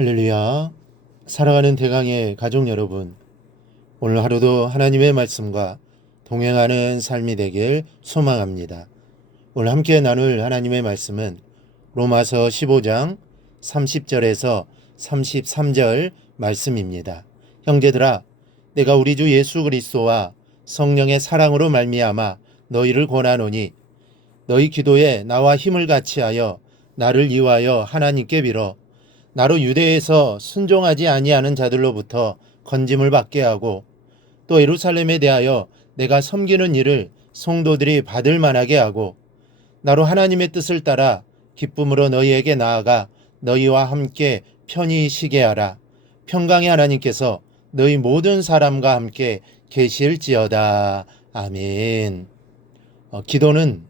할렐루야. 살아가는 대강의 가족 여러분, 오늘 하루도 하나님의 말씀과 동행하는 삶이 되길 소망합니다. 오늘 함께 나눌 하나님의 말씀은 로마서 15장 30절에서 33절 말씀입니다. 형제들아, 내가 우리 주 예수 그리스도와 성령의 사랑으로 말미암아 너희를 권하노니 너희 기도에 나와 힘을 같이하여 나를 이유하여 하나님께 빌어 나로 유대에서 순종하지 아니하는 자들로부터 건짐을 받게 하고 또 예루살렘에 대하여 내가 섬기는 일을 성도들이 받을 만하게 하고 나로 하나님의 뜻을 따라 기쁨으로 너희에게 나아가 너희와 함께 편히 쉬게 하라. 평강의 하나님께서 너희 모든 사람과 함께 계실지어다. 아멘. 기도는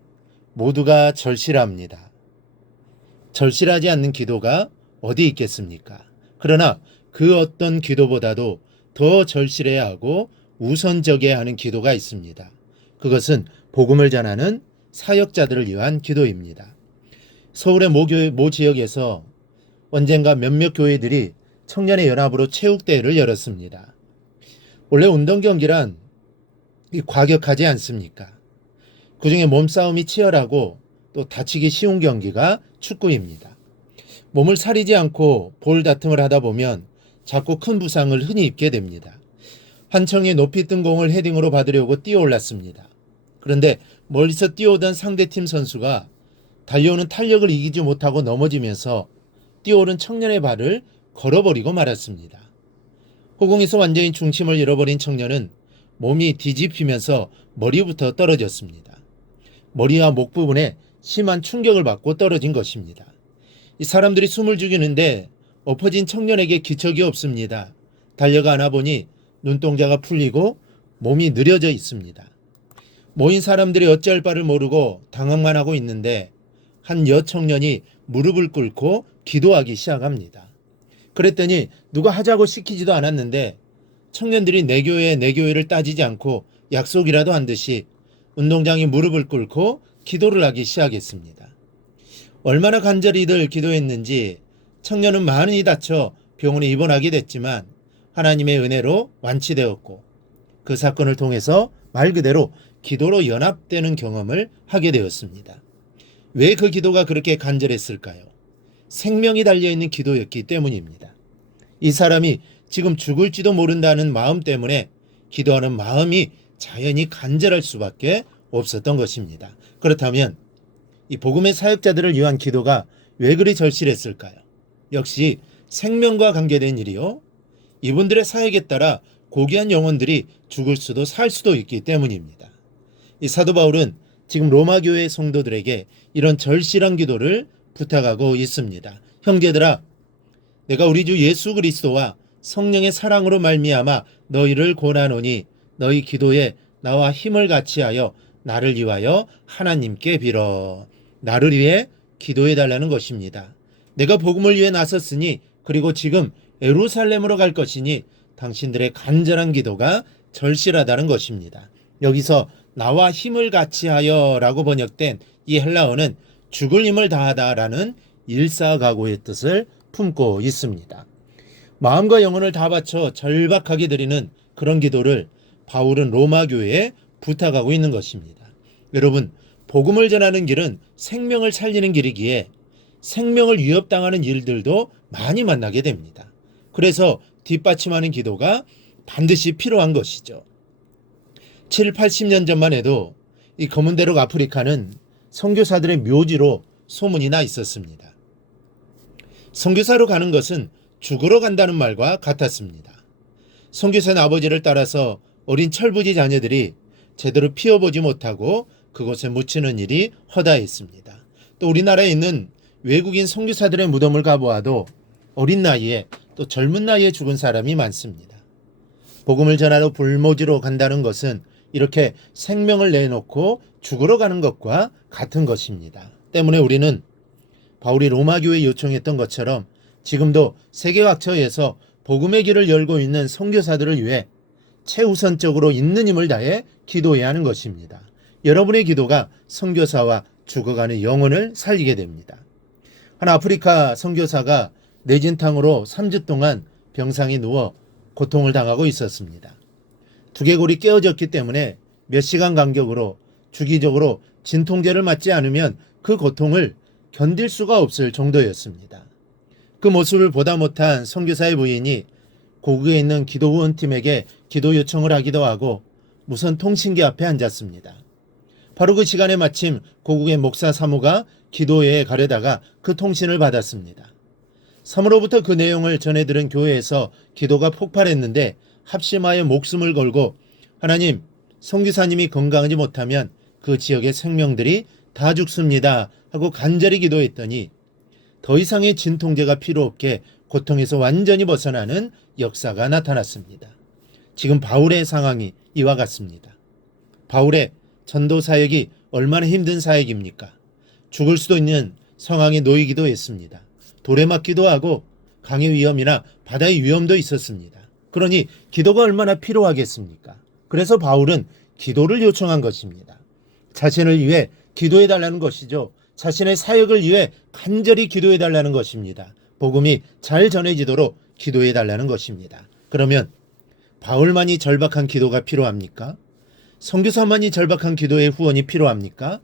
모두가 절실합니다. 절실하지 않는 기도가 어디 있겠습니까? 그러나 그 어떤 기도보다도 더 절실해야 하고 우선적이어야 하는 기도가 있습니다. 그것은 복음을 전하는 사역자들을 위한 기도입니다. 서울의 모 지역에서 언젠가 몇몇 교회들이 청년의 연합으로 체육대회를 열었습니다. 원래 운동 경기란 과격하지 않습니까? 그중에 몸싸움이 치열하고 또 다치기 쉬운 경기가 축구입니다. 몸을 사리지 않고 볼 다툼을 하다 보면 자꾸 큰 부상을 흔히 입게 됩니다. 환청이 높이 뜬 공을 헤딩으로 받으려고 뛰어올랐습니다. 그런데 멀리서 뛰어오던 상대팀 선수가 달려오는 탄력을 이기지 못하고 넘어지면서 뛰어오른 청년의 발을 걸어버리고 말았습니다. 허공에서 완전히 중심을 잃어버린 청년은 몸이 뒤집히면서 머리부터 떨어졌습니다. 머리와 목 부분에 심한 충격을 받고 떨어진 것입니다. 이 사람들이 숨을 죽이는데 엎어진 청년에게 기척이 없습니다. 달려가 안아보니 눈동자가 풀리고 몸이 느려져 있습니다. 모인 사람들이 어찌할 바를 모르고 당황만 하고 있는데 한 여청년이 무릎을 꿇고 기도하기 시작합니다. 그랬더니 누가 하자고 시키지도 않았는데 청년들이 내 교회를 따지지 않고 약속이라도 한 듯이 운동장에 무릎을 꿇고 기도를 하기 시작했습니다. 얼마나 간절히들 기도했는지 청년은 많이 다쳐 병원에 입원하게 됐지만 하나님의 은혜로 완치되었고 그 사건을 통해서 말 그대로 기도로 연합되는 경험을 하게 되었습니다. 왜 그 기도가 그렇게 간절했을까요? 생명이 달려있는 기도였기 때문입니다. 이 사람이 지금 죽을지도 모른다는 마음 때문에 기도하는 마음이 자연히 간절할 수밖에 없었던 것입니다. 그렇다면 이 복음의 사역자들을 위한 기도가 왜 그리 절실했을까요? 역시 생명과 관계된 일이요. 이분들의 사역에 따라 고귀한 영혼들이 죽을 수도 살 수도 있기 때문입니다. 이 사도 바울은 지금 로마 교회 성도들에게 이런 절실한 기도를 부탁하고 있습니다. 형제들아, 내가 우리 주 예수 그리스도와 성령의 사랑으로 말미암아 너희를 권하노니 너희 기도에 나와 힘을 같이하여 나를 위하여 하나님께 빌어. 나를 위해 기도해 달라는 것입니다. 내가 복음을 위해 나섰으니 그리고 지금 예루살렘으로 갈 것이니 당신들의 간절한 기도가 절실하다는 것입니다. 여기서 나와 힘을 같이하여 라고 번역된 이 헬라어는 죽을 힘을 다하다라는 일사각오의 뜻을 품고 있습니다. 마음과 영혼을 다 바쳐 절박하게 드리는 그런 기도를 바울은 로마 교회에 부탁하고 있는 것입니다. 여러분, 복음을 전하는 길은 생명을 살리는 길이기에 생명을 위협당하는 일들도 많이 만나게 됩니다. 그래서 뒷받침하는 기도가 반드시 필요한 것이죠. 7, 80년 전만 해도 이 검은대륙 아프리카는 선교사들의 묘지로 소문이 나 있었습니다. 선교사로 가는 것은 죽으러 간다는 말과 같았습니다. 선교사의 아버지를 따라서 어린 철부지 자녀들이 제대로 피워보지 못하고 그곳에 묻히는 일이 허다했습니다. 또 우리나라에 있는 외국인 선교사들의 무덤을 가보아도 어린 나이에 또 젊은 나이에 죽은 사람이 많습니다. 복음을 전하러 불모지로 간다는 것은 이렇게 생명을 내놓고 죽으러 가는 것과 같은 것입니다. 때문에 우리는 바울이 로마 교회에 요청했던 것처럼 지금도 세계각처에서 복음의 길을 열고 있는 선교사들을 위해 최우선적으로 있는 힘을 다해 기도해야 하는 것입니다. 여러분의 기도가 선교사와 죽어가는 영혼을 살리게 됩니다. 한 아프리카 선교사가 뇌진탕으로 3주 동안 병상에 누워 고통을 당하고 있었습니다. 두개골이 깨어졌기 때문에 몇 시간 간격으로 주기적으로 진통제를 맞지 않으면 그 고통을 견딜 수가 없을 정도였습니다. 그 모습을 보다 못한 선교사의 부인이 고국에 있는 기도 후원팀에게 기도 요청을 하기도 하고 무선 통신기 앞에 앉았습니다. 바로 그 시간에 마침 고국의 목사 사무가 기도회에 가려다가 그 통신을 받았습니다. 사무로부터 그 내용을 전해들은 교회에서 기도가 폭발했는데 합심하여 목숨을 걸고 하나님, 선교사님이 건강하지 못하면 그 지역의 생명들이 다 죽습니다 하고 간절히 기도했더니 더 이상의 진통제가 필요 없게 고통에서 완전히 벗어나는 역사가 나타났습니다. 지금 바울의 상황이 이와 같습니다. 바울의 전도 사역이 얼마나 힘든 사역입니까? 죽을 수도 있는 상황에 놓이기도 했습니다. 돌에 맞기도 하고 강의 위험이나 바다의 위험도 있었습니다. 그러니 기도가 얼마나 필요하겠습니까? 그래서 바울은 기도를 요청한 것입니다. 자신을 위해 기도해 달라는 것이죠. 자신의 사역을 위해 간절히 기도해 달라는 것입니다. 복음이 잘 전해지도록 기도해 달라는 것입니다. 그러면 바울만이 절박한 기도가 필요합니까? 선교사만이 절박한 기도의 후원이 필요합니까?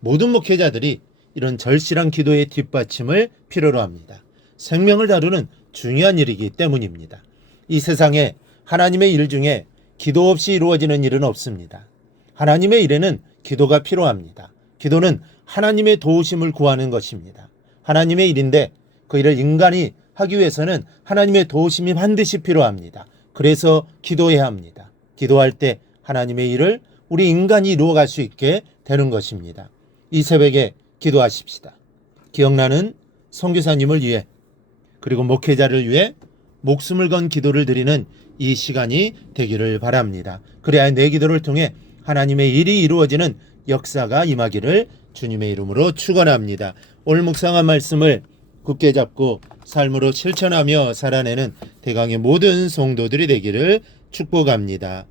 모든 목회자들이 이런 절실한 기도의 뒷받침을 필요로 합니다. 생명을 다루는 중요한 일이기 때문입니다. 이 세상에 하나님의 일 중에 기도 없이 이루어지는 일은 없습니다. 하나님의 일에는 기도가 필요합니다. 기도는 하나님의 도우심을 구하는 것입니다. 하나님의 일인데 그 일을 인간이 하기 위해서는 하나님의 도우심이 반드시 필요합니다. 그래서 기도해야 합니다. 기도할 때 하나님의 일을 우리 인간이 이루어갈 수 있게 되는 것입니다. 이 새벽에 기도하십시다. 기억나는 선교사님을 위해 그리고 목회자를 위해 목숨을 건 기도를 드리는 이 시간이 되기를 바랍니다. 그래야 내 기도를 통해 하나님의 일이 이루어지는 역사가 임하기를 주님의 이름으로 축원합니다. 오늘 묵상한 말씀을 굳게 잡고 삶으로 실천하며 살아내는 대강의 모든 성도들이 되기를 축복합니다.